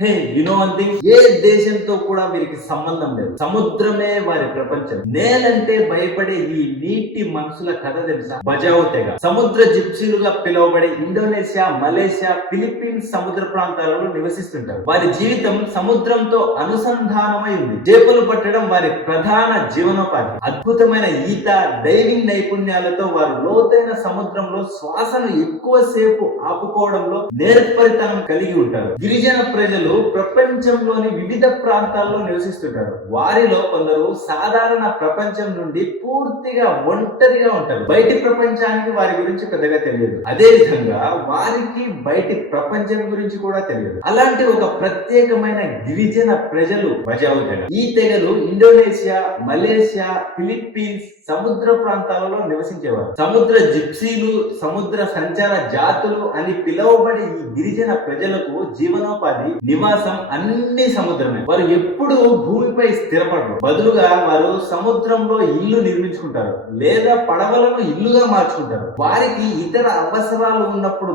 Hey you know one thing, ఏ దేశంతో కూడా వీరికి సంబంధం లేదు. సముద్రమే వారి ప్రపంచం. నేలంటే భయపడే ఈ నీటి మనుషుల కథ తెలుసా? బజావు తెగ. సముద్ర జిప్సీలుగా పిలువబడే ఇండోనేషియా, మలేషియా, ఫిలిప్పీన్స్ సముద్ర ప్రాంతాలలో నివసిస్తుంటారు. వారి జీవితం సముద్రంతో అనుసంధానమై ఉంది. చేపలు పట్టడం వారి ప్రధాన జీవనోపాధి. అద్భుతమైన ఈత, డైవింగ్ నైపుణ్యాలతో వారు లోతైన సముద్రంలో శ్వాసను ఎక్కువసేపు ఆపుకోవడంలో నేర్పరితనం కలిగి ఉంటారు. గిరిజన ప్రజలు ప్రపంచంలోని వివిధ ప్రాంతాల్లో నివసిస్తుంటారు. వారిలో కొందరు సాధారణ ప్రపంచం నుండి పూర్తిగా ఒంటరిగా ఉంటారు. బయటి ప్రపంచానికి వారి గురించి పెద్దగా తెలియదు. అదే విధంగా వారికి బయటి ప్రపంచం గురించి కూడా తెలియదు. అలాంటి ఒక ప్రత్యేకమైన గిరిజన ప్రజలు బజావు తెగ. ఈ తెగలు ఇండోనేషియా, మలేషియా, ఫిలిప్పీన్స్ సముద్ర ప్రాంతాలలో నివసించేవారు. సముద్ర జిప్సీలు, సముద్ర సంచార జాతులు అని పిలువబడే ఈ గిరిజన ప్రజలకు జీవనోపాధి, నివాసం అన్ని సముద్రమే. వారు ఎప్పుడు భూమిపై స్థిరపడరు. బదులుగా వారు సముద్రంలో ఇల్లు నిర్మించుకుంటారు లేదా పడవలను ఇల్లుగా మార్చుకుంటారు. వారికి ఇతర అవసరాలు ఉన్నప్పుడు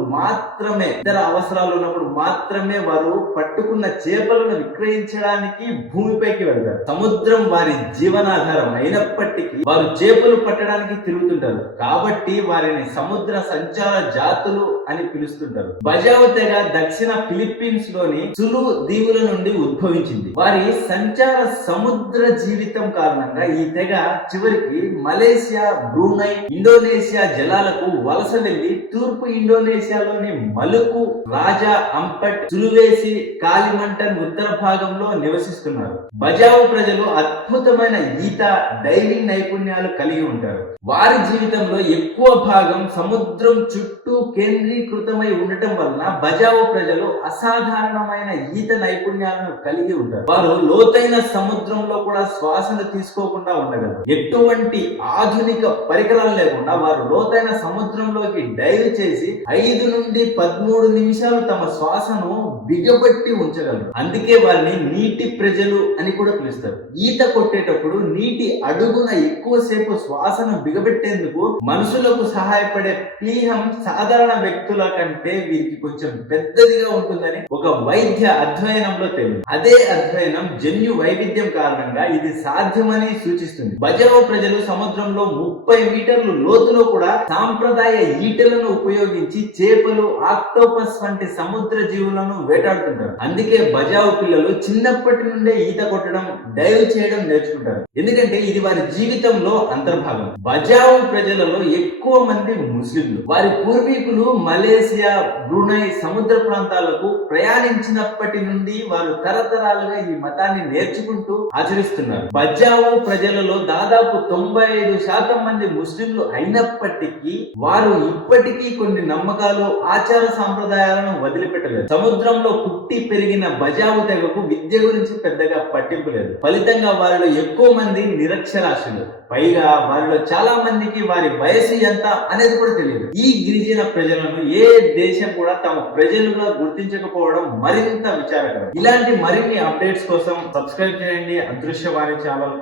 మాత్రమే వారు పట్టుకున్న చేపలను విక్రయించడానికి భూమిపైకి వెళ్తారు. సముద్రం వారి జీవనాధారం అయినప్పటికీ వారు చేపలు పట్టడానికి తిరుగుతుంటారు. కాబట్టి వారిని సముద్ర సంచార జాతులు అని పిలుస్తుంటారు. బజావు తెగ దక్షిణ ఫిలిప్పీన్స్ లోని సులు దీవుల నుండి ఉద్భవించింది. వారి సంచార సముద్ర జీవితం కారణంగా ఈ తెగ చివరికి మలేషియా, బ్రూనై, ఇండోనేషియా జలాలకు వలస వెళ్లి తూర్పు ఇండోనేషియాలోని మలుకు, రాజా అంపట్, సులువేసి, కాలిమంటన్ ఉత్తర భాగంలో నివసిస్తున్నారు. బజావు ప్రజలు అద్భుతమైన ఈత, డైవింగ్ నైపుణ్యాలు కలిగి ఉంటారు. వారి జీవితంలో ఎక్కువ భాగం సముద్రం చుట్టూ కేంద్రీకృతమై ఉండటం వలన బజావు ప్రజలు అసాధారణమైన ఈత నైపుణ్యాలను కలిగి ఉంటారు. వారు లోతైన సముద్రంలో కూడా శ్వాసను తీసుకోకుండా ఉండగలరు. ఎటువంటి ఆధునిక పరికరాలు లేకుండా వారు లోతైన సముద్రంలోకి డైవ్ చేసి 5 నుండి 13 నిమిషాలు తమ శ్వాసను బిగబట్టి ఉంచగలరు. అందుకే వారిని నీటి ప్రజలు అని కూడా పిలుస్తారు. ఈత కొట్టేటప్పుడు నీటి అడుగున ఎక్కువసేపు శ్వాసను బిగబెట్టేందుకు మనుషులకు సహాయపడే ప్లీహం సాధారణ వ్యక్తుల కంటే వీరికి కొంచెం పెద్దదిగా ఉంటుందని ఒక వైద్య అధ్యయనంలో తెలియదు. అదే అధ్యయనం జన్యు వైవిధ్యం కారణంగా ఇది సాధ్యమని సూచిస్తుంది. బజావు ప్రజలు సముద్రంలో 30 మీటర్లు లోతులో కూడా సాంప్రదాయ ఈటలను ఉపయోగించి చేపలు, ఆక్టోపస్ వంటి సముద్ర జీవులను వేటాడుతుంటారు. అందుకే బజావు పిల్లలు చిన్నప్పటి నుండే ఈత కొట్టడం, డైవ్ చేయడం నేర్చుకుంటారు. ఎందుకంటే ఇది వారి జీవితంలో అంతర్భాగం. బజావు ప్రజలలో ఎక్కువ మంది ముస్లింలు. వారి పూర్వీకులు మలేషియా, బ్రూనై సముద్ర ప్రాంతాలకు ప్రయాణించినప్పటి నుండి వారు తరతరాలుగా ఈ మతాన్ని నేర్చుకుంటూ ఆచరిస్తున్నారు. బజావు ప్రజలలో దాదాపు 95% మంది ముస్లింలు అయినప్పటికీ వారు ఇప్పటికీ కొన్ని నమ్మకాలు, ఆచార సాంప్రదాయాలను వదిలిపెట్టలేదు. సముద్రంలో పుట్టి పెరిగిన బజావు తెగకు విద్య గురించి పెద్దగా పట్టింపు లేదు. ఫలితంగా వారిలో ఎక్కువ మంది నిరక్షరాస్యులు. పైగా వారిలో చాలా మందికి వారి వయసు ఎంత అనేది కూడా తెలియదు. ఈ గిరిజన ప్రజలను ఏ దేశం కూడా తమ ప్రజలుగా గుర్తించకపోవడం మరింత విచారకరం. ఇలాంటి మరిన్ని అప్డేట్స్ కోసం సబ్స్క్రైబ్ చేయండి అదృశ్యవాణి ఛానల్.